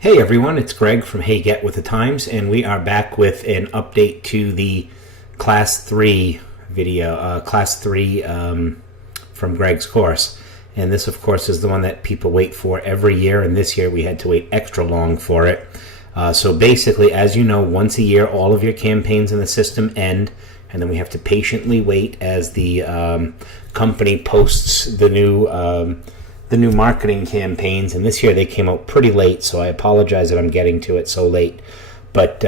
Hey everyone, it's Greg from Hey Get With The Times, and we are back with an update to the Class 3 video, Class 3 from Greg's course. And this, of course, is the one that people wait for every year, and this year we had to wait extra long for it. So basically, as you know, once a year, all of your campaigns in the system end, and then we have to patiently wait as the company posts the new marketing campaigns. And this year they came out pretty late, so I apologize that I'm getting to it so late. But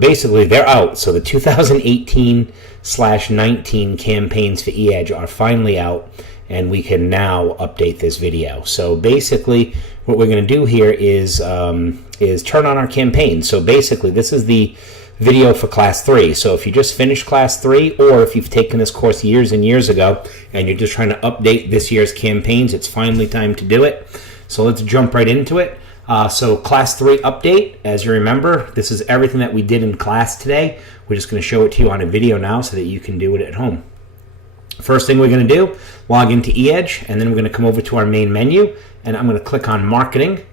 basically they're out. So the 2018/19 campaigns for eEdge are finally out, and we can now update this video. So basically what we're going to do here is turn on our campaign. So basically this is the video for Class 3. So if you just finished Class 3, or if you've taken this course years and years ago and you're just trying to update this year's campaigns, it's finally time to do it. So let's jump right into it. So Class 3 update, as you remember, this is everything that we did in class today. We're just going to show it to you on a video now so that you can do it at home. First thing we're going to do, log into eEdge, and then we're going to come over to our main menu, and I'm going to click on Marketing,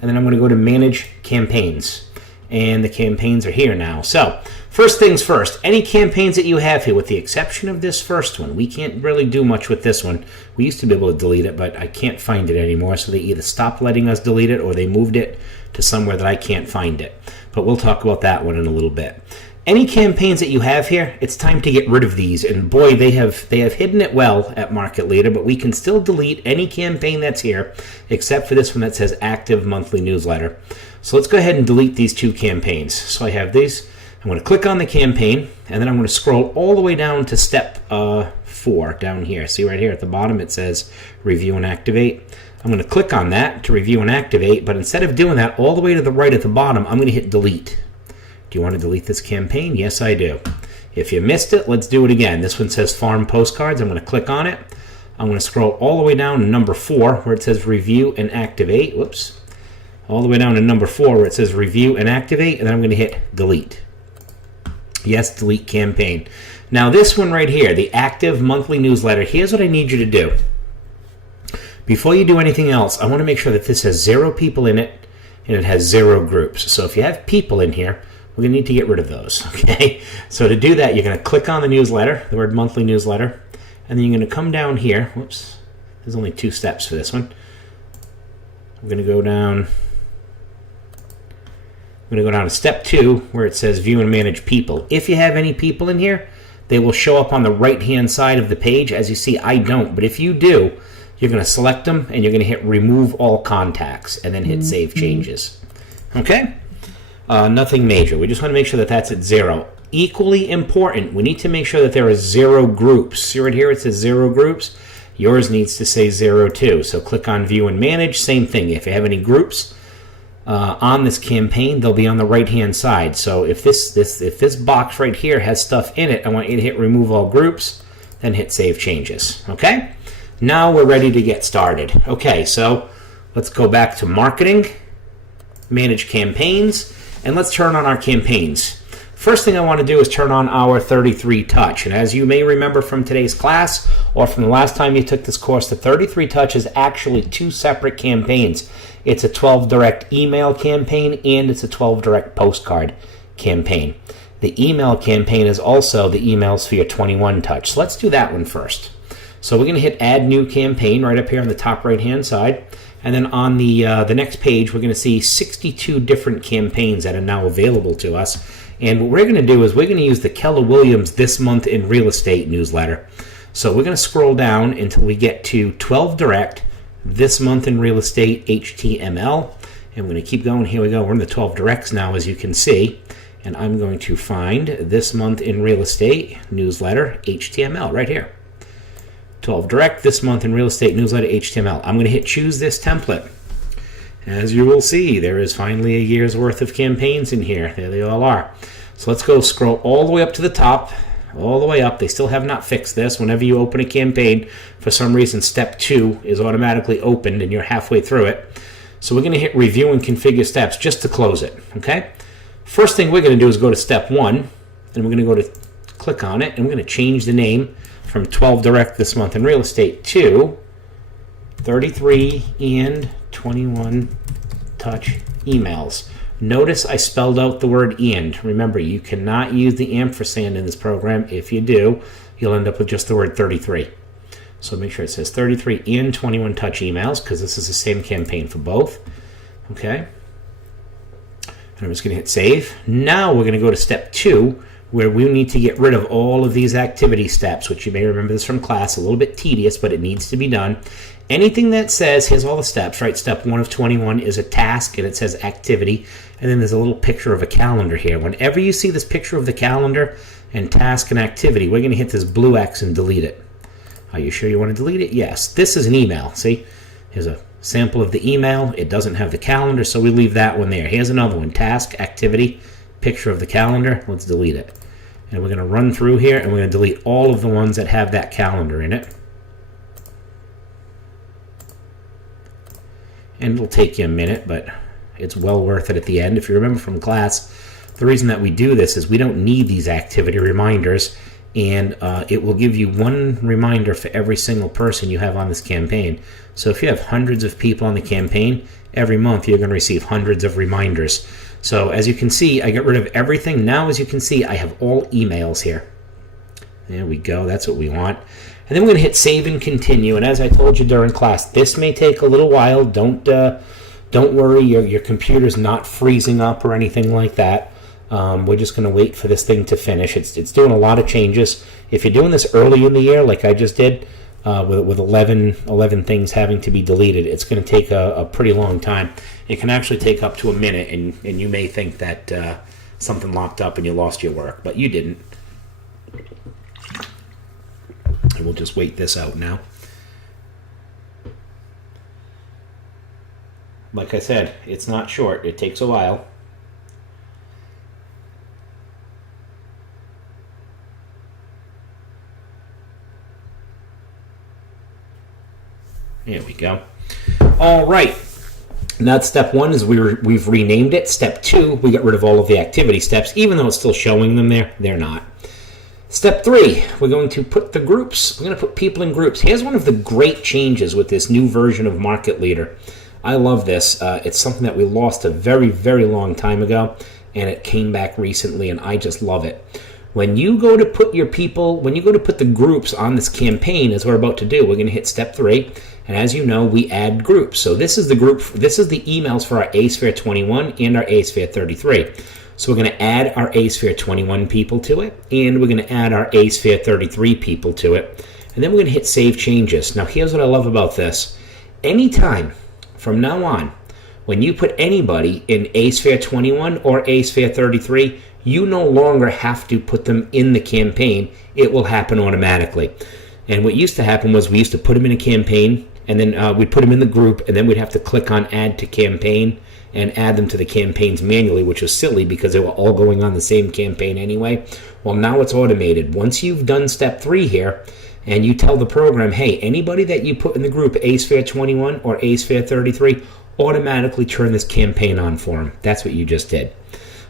and then I'm going to go to Manage Campaigns. And the campaigns are here now. So first things first, any campaigns that you have here, with the exception of this first one, we can't really do much with this one. We used to be able to delete it, but I can't find it anymore. So they either stopped letting us delete it or they moved it to somewhere that I can't find it. But we'll talk about that one in a little bit. Any campaigns that you have here, it's time to get rid of these. And boy, they have hidden it well at Market Leader, but we can still delete any campaign that's here, except for this one that says Active Monthly Newsletter. So let's go ahead and delete these two campaigns. So I have these. I'm going to click on the campaign, and then I'm going to scroll all the way down to step 4 down here. See right here at the bottom it says Review and Activate. I'm going to click on that to review and activate, but instead of doing that all the way to the right at the bottom, I'm going to hit delete. Do you want to delete this campaign? Yes, I do. If you missed it, let's do it again. This one says Farm Postcards. I'm going to click on it. I'm going to scroll all the way down to number 4 where it says Review and Activate. Whoops. All the way down to number 4 where it says Review and Activate, and then I'm going to hit Delete. Yes, delete campaign. Now this one right here, the Active Monthly Newsletter, here's what I need you to do. Before you do anything else, I want to make sure that this has 0 people in it and it has 0 groups. So if you have people in here, we're going to need to get rid of those, okay? So to do that, you're going to click on the newsletter, the word monthly newsletter, and then you're going to come down here. Whoops, there's only 2 steps for this one. We're going to go down. I'm going to go down to step 2 where it says View and Manage People. If you have any people in here, they will show up on the right-hand side of the page. As you see, I don't, but if you do, you're going to select them and you're going to hit Remove All Contacts and then hit Save Changes. Okay? Nothing major. We just want to make sure that that's at 0. Equally important, we need to make sure that there are 0 groups. See right here it says 0 groups. Yours needs to say 0 too. So click on View and Manage. Same thing. If you have any groups on this campaign, they'll be on the right-hand side. So if this box right here has stuff in it, I want you to hit Remove All Groups, then hit Save Changes. Okay? Now we're ready to get started. Okay, so let's go back to Marketing, Manage Campaigns, and let's turn on our campaigns. First thing I want to do is turn on our 33 Touch. And as you may remember from today's class or from the last time you took this course, the 33 Touch is actually 2 separate campaigns. It's a 12 direct email campaign and it's a 12 direct postcard campaign. The email campaign is also the emails for your 21 Touch. So let's do that one first. So we're going to hit Add New Campaign right up here on the top right-hand side. And then on the next page, we're going to see 62 different campaigns that are now available to us. And what we're going to do is we're going to use the Keller Williams This Month in Real Estate newsletter. So we're going to scroll down until we get to 12 Direct, This Month in Real Estate, HTML. And we're going to keep going. Here we go. We're in the 12 Directs now, as you can see. And I'm going to find This Month in Real Estate newsletter, HTML, right here. 12 Direct, This Month in Real Estate newsletter, HTML. I'm going to hit Choose This Template. As you will see, there is finally a year's worth of campaigns in here. There they all are. So let's go scroll all the way up to the top, all the way up. They still have not fixed this. Whenever you open a campaign, for some reason, step 2 is automatically opened and you're halfway through it. So we're going to hit Review and Configure Steps just to close it, okay? First thing we're going to do is go to step 1, and we're going to go to click on it, and we're going to change the name from 12 Direct This Month in Real Estate to 33 and 21 touch emails. Notice I spelled out the word and. Remember, you cannot use the ampersand in this program. If you do, you'll end up with just the word 33. So make sure it says 33 and 21 touch emails, because this is the same campaign for both. Okay. And I'm just going to hit save. Now we're going to go to step 2, where we need to get rid of all of these activity steps, which you may remember this from class, a little bit tedious, but it needs to be done. Anything that says, here's all the steps, right? Step 1 of 21 is a task, and it says activity, and then there's a little picture of a calendar here. Whenever you see this picture of the calendar and task and activity, we're going to hit this blue X and delete it. Are you sure you want to delete it? Yes. This is an email. See? Here's a sample of the email. It doesn't have the calendar, so we leave that one there. Here's another one. Task, activity, picture of the calendar. Let's delete it. And we're going to run through here, and we're going to delete all of the ones that have that calendar in it. And it'll take you a minute, but it's well worth it at the end. If you remember from class, the reason that we do this is we don't need these activity reminders, and it will give you one reminder for every single person you have on this campaign. So if you have hundreds of people on the campaign, every month you're going to receive hundreds of reminders. So as you can see, I got rid of everything. Now, as you can see, I have all emails here. There we go. That's what we want. And then we're going to hit save and continue. And as I told you during class, this may take a little while. Don't worry. Your computer's not freezing up or anything like that. We're just going to wait for this thing to finish. It's doing a lot of changes. If you're doing this early in the year, like I just did, with 11 things having to be deleted, it's going to take a pretty long time. It can actually take up to a minute, and you may think that something locked up and you lost your work, but you didn't. And we'll just wait this out now. Like I said, it's not short. It takes a while. There we go. All right. Now step 1 is we've renamed it. Step 2, we got rid of all of the activity steps. Even though it's still showing them there, they're not. Step 3, we're going to put the groups. We're going to put people in groups. Here's one of the great changes with this new version of Market Leader. I love this. It's something that we lost a very, very long time ago, and it came back recently, and I just love it. When you go to put your people, when you go to put the groups on this campaign, as we're about to do, we're going to hit step 3. And as you know, we add groups. So this is the group, this is the emails for our A-Sphere 21 and our A-Sphere 33. So we're going to add our A-Sphere 21 people to it, and we're going to add our A-Sphere 33 people to it. And then we're going to hit Save Changes. Now here's what I love about this. Anytime from now on, when you put anybody in A-Sphere 21 or A-Sphere 33, you no longer have to put them in the campaign. It will happen automatically. And what used to happen was we used to put them in a campaign, and then we'd put them in the group, and then we'd have to click on Add to Campaign and add them to the campaigns manually, which was silly because they were all going on the same campaign anyway. Well, now it's automated. Once you've done step 3 here, and you tell the program, hey, anybody that you put in the group A-Sphere 21 or A-Sphere 33, automatically turn this campaign on for them. That's what you just did.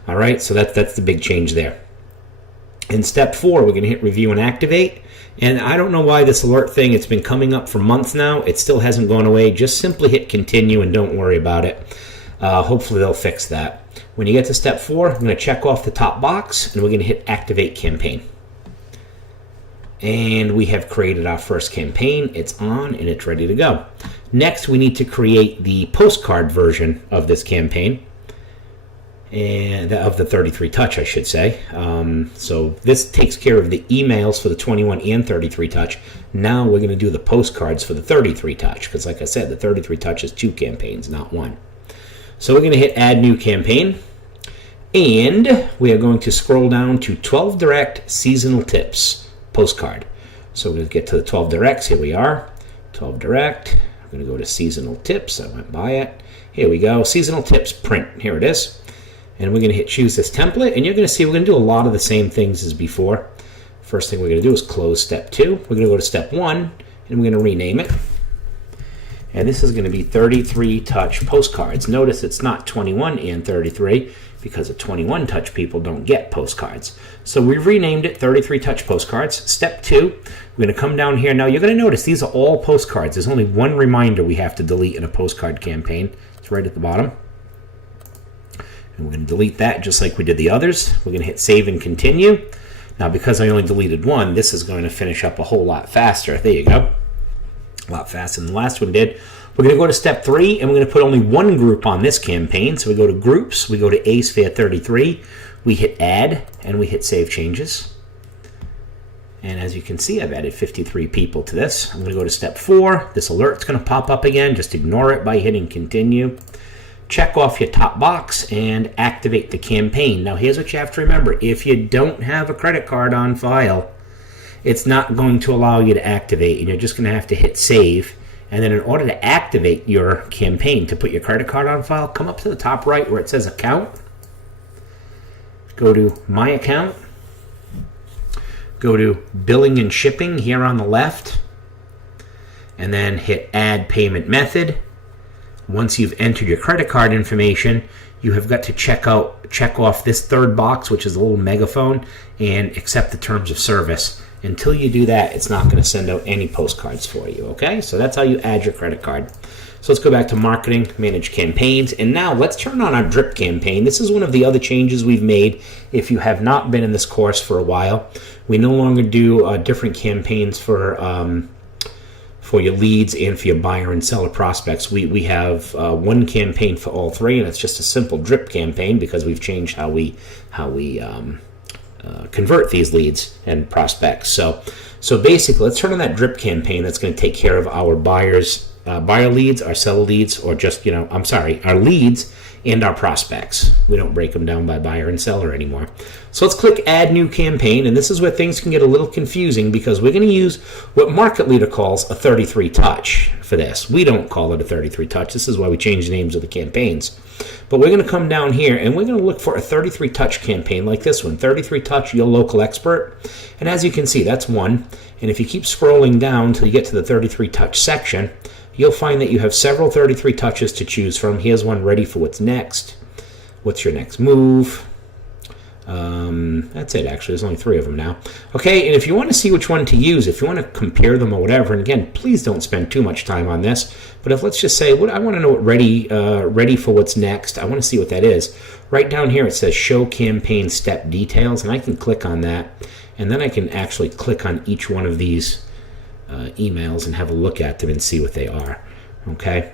All right, so that's the big change there. In step 4, we're going to hit Review and Activate. And I don't know why this alert thing, it's been coming up for months now. It still hasn't gone away. Just simply hit Continue and don't worry about it. Hopefully they'll fix that. When you get to step 4, I'm going to check off the top box, and we're going to hit Activate Campaign. And we have created our first campaign. It's on, and it's ready to go. Next, we need to create the postcard version of this campaign. And of the 33 touch, I should say. So this takes care of the emails for the 21 and 33 touch. Now we're going to do the postcards for the 33 touch, because like I said, the 33 touch is 2 campaigns, not 1. So we're going to hit Add New Campaign, and we are going to scroll down to 12 Direct Seasonal Tips postcard. So we're going to get to the 12 Directs. Here we are, 12 Direct. I'm going to go to Seasonal Tips. I went by it. Here we go, Seasonal Tips Print. Here it is. And we're going to hit Choose This Template, and you're going to see we're going to do a lot of the same things as before. First thing we're going to do is close step 2. We're going to go to step 1, and we're going to rename it. And this is going to be 33 touch postcards. Notice it's not 21 and 33, because the 21 touch people don't get postcards. So we've renamed it 33 touch postcards. Step 2, we're going to come down here. Now you're going to notice these are all postcards. There's only one reminder we have to delete in a postcard campaign. It's right at the bottom. And we're going to delete that just like we did the others. We're going to hit save and continue. Now, because I only deleted one, this is going to finish up a whole lot faster. There you go. A lot faster than the last one did. We're going to go to step 3, and we're going to put only one group on this campaign. So we go to Groups, we go to ASphere 33, we hit Add, and we hit Save Changes. And as you can see, I've added 53 people to this. I'm going to go to step 4. This alert's going to pop up again. Just ignore it by hitting Continue. Check off your top box and activate the campaign. Now, here's what you have to remember. If you don't have a credit card on file, it's not going to allow you to activate, and you're just going to have to hit Save. And then in order to activate your campaign, to put your credit card on file, come up to the top right where it says Account. Go to My Account. Go to Billing and Shipping here on the left. And then hit Add Payment Method. Once you've entered your credit card information, you have got to check off this third box, which is a little megaphone, and accept the terms of service. Until you do that, it's not going to send out any postcards for you, okay? So that's how you add your credit card. So let's go back to Marketing, Manage Campaigns, and now let's turn on our drip campaign. This is one of the other changes we've made. If you have not been in this course for a while, we no longer do different campaigns for your leads and for your buyer and seller prospects. We have one campaign for all three, and it's just a simple drip campaign because we've changed how we convert these leads and prospects. So basically, let's turn on that drip campaign that's going to take care of our buyer leads, our seller leads, or just, our leads and our prospects. We don't break them down by buyer and seller anymore. So let's click Add New Campaign, and this is where things can get a little confusing because we're going to use what Market Leader calls a 33 touch for this. We don't call it a 33 touch. This is why we change the names of the campaigns. But we're going to come down here, and we're going to look for a 33 touch campaign like this one. 33 touch, your local expert. And as you can see, that's one. And if you keep scrolling down until you get to the 33 touch section, you'll find that you have several 33 touches to choose from. Here's one ready for what's next. What's your next move? That's it, actually. There's only 3 of them now. Okay, and if you want to see which one to use, if you want to compare them or whatever, and again, please don't spend too much time on this, but if let's just say, I want to know what ready for what's next. I want to see what that is. Right down here, it says Show Campaign Step Details, and I can click on that, and then I can actually click on each one of these emails and have a look at them and see what they are. Okay,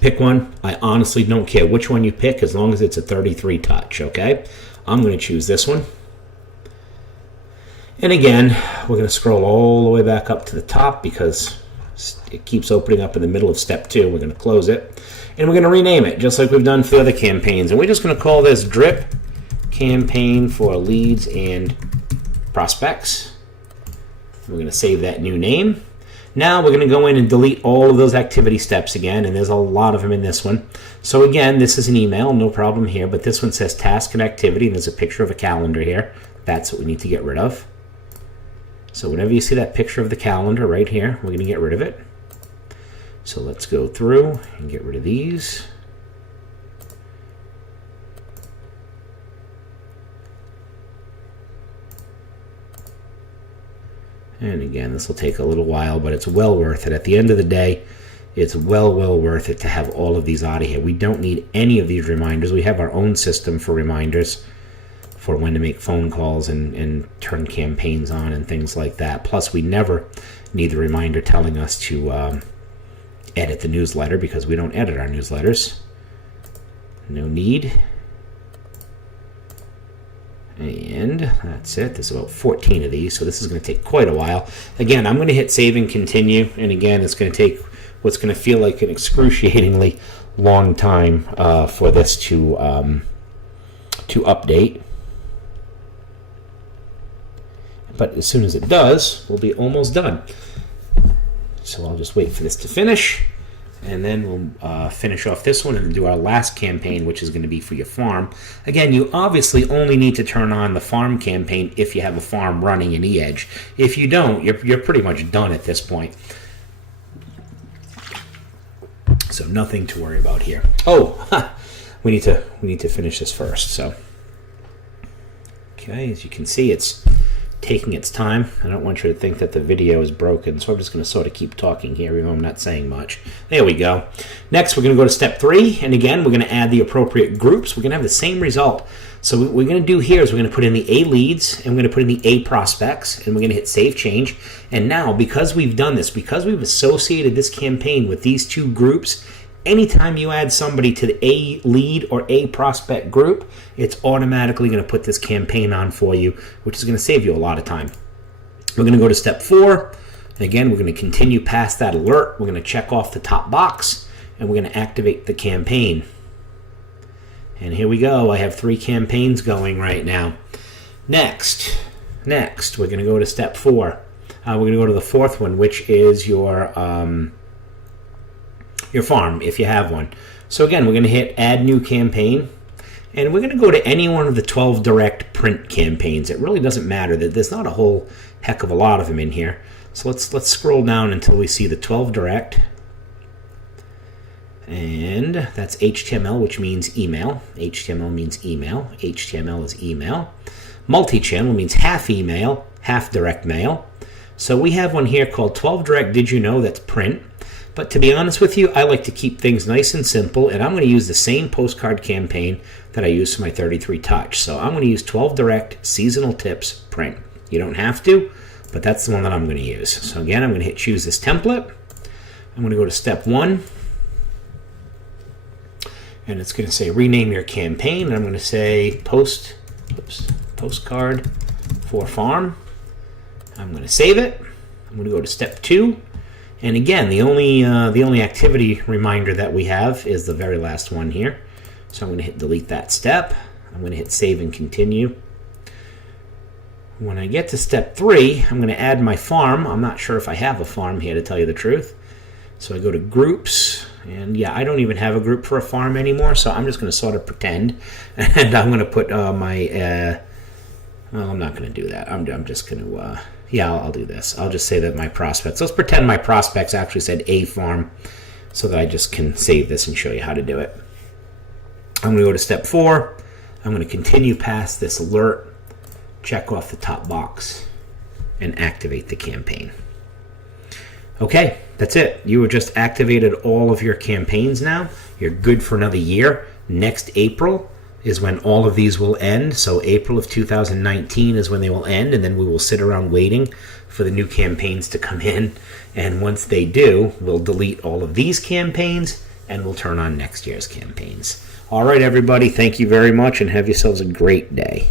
pick one. I honestly don't care which one you pick as long as it's a 33 touch. Okay, I'm going to choose this one, and again we're going to scroll all the way back up to the top because it keeps opening up in the middle of step 2. We're going to close it, and we're going to rename it just like we've done for the other campaigns, and we're just going to call this Drip Campaign for Leads and Prospects. We're going to save that new name. Now we're going to go in and delete all of those activity steps again, and there's a lot of them in this one. So again, this is an email, no problem here, but this one says task and activity, and there's a picture of a calendar here. That's what we need to get rid of. So whenever you see that picture of the calendar right here, we're going to get rid of it. So let's go through and get rid of these. And again, this will take a little while, but it's well worth it. At the end of the day, it's well worth it to have all of these out of here. We don't need any of these reminders. We have our own system for reminders for when to make phone calls and turn campaigns on and things like that. Plus, we never need the reminder telling us to edit the newsletter because we don't edit our newsletters. No need. And that's it. There's about 14 of these, so this is going to take quite a while. Again, I'm going to hit save and continue, and again, it's going to take what's going to feel like an excruciatingly long time for this to update. But as soon as it does, we'll be almost done. So I'll just wait for this to finish, and then we'll finish off this one and do our last campaign, which is going to be for your farm. Again, you obviously only need to turn on the farm campaign if you have a farm running in eEdge. If you don't, you're pretty much done at this point. So nothing to worry about here. Oh, we need to finish this first. So, okay, as you can see, it's taking its time. I don't want you to think that the video is broken, so I'm just going to sort of keep talking here, even though I'm not saying much. There we go. Next, we're going to go to step 3, and again, we're going to add the appropriate groups. We're going to have the same result. So what we're going to do here is we're going to put in the A leads, and we're going to put in the A prospects, and we're going to hit Save Change. And now, because we've done this, because we've associated this campaign with these 2 groups, anytime you add somebody to the A lead or A prospect group, it's automatically going to put this campaign on for you, which is going to save you a lot of time. We're going to go to step 4. And again, we're going to continue past that alert. We're going to check off the top box, and we're going to activate the campaign. And here we go. I have 3 campaigns going right now. Next, we're going to go to step 4. We're going to go to the 4th one, which is your farm, if you have one. So again, we're going to hit Add New Campaign, and we're going to go to any one of the 12 direct print campaigns. It really doesn't matter. There's not a whole heck of a lot of them in here. So let's scroll down until we see the 12 direct. And that's HTML, which means email. HTML means email. HTML is email. Multi-channel means half email, half direct mail. So we have one here called 12 Direct Did You Know? That's print. But to be honest with you, I like to keep things nice and simple, and I'm going to use the same postcard campaign that I use for my 33 Touch. So I'm going to use 12 Direct Seasonal Tips Print. You don't have to, but that's the one that I'm going to use. So again, I'm going to hit Choose This Template. I'm going to go to step 1. And it's going to say rename your campaign. And I'm going to say postcard for farm. I'm going to save it. I'm going to go to step 2. And again, the only activity reminder that we have is the very last one here. So I'm going to hit delete that step. I'm going to hit save and continue. When I get to step 3, I'm going to add my farm. I'm not sure if I have a farm here, to tell you the truth. So I go to groups, and yeah, I don't even have a group for a farm anymore, so I'm just going to sort of pretend, and I'm going to put well, I'm not going to do that. I'm just going to, yeah, I'll do this. I'll just say that my prospects, let's pretend my prospects actually said a farm, so that I just can save this and show you how to do it. I'm going to go to step 4. I'm going to continue past this alert, check off the top box, and activate the campaign. Okay, that's it. You have just activated all of your campaigns now. You're good for another year. Next April is when all of these will end. So April of 2019 is when they will end, and then we will sit around waiting for the new campaigns to come in. And once they do, we'll delete all of these campaigns, and we'll turn on next year's campaigns. All right, everybody, thank you very much, and have yourselves a great day.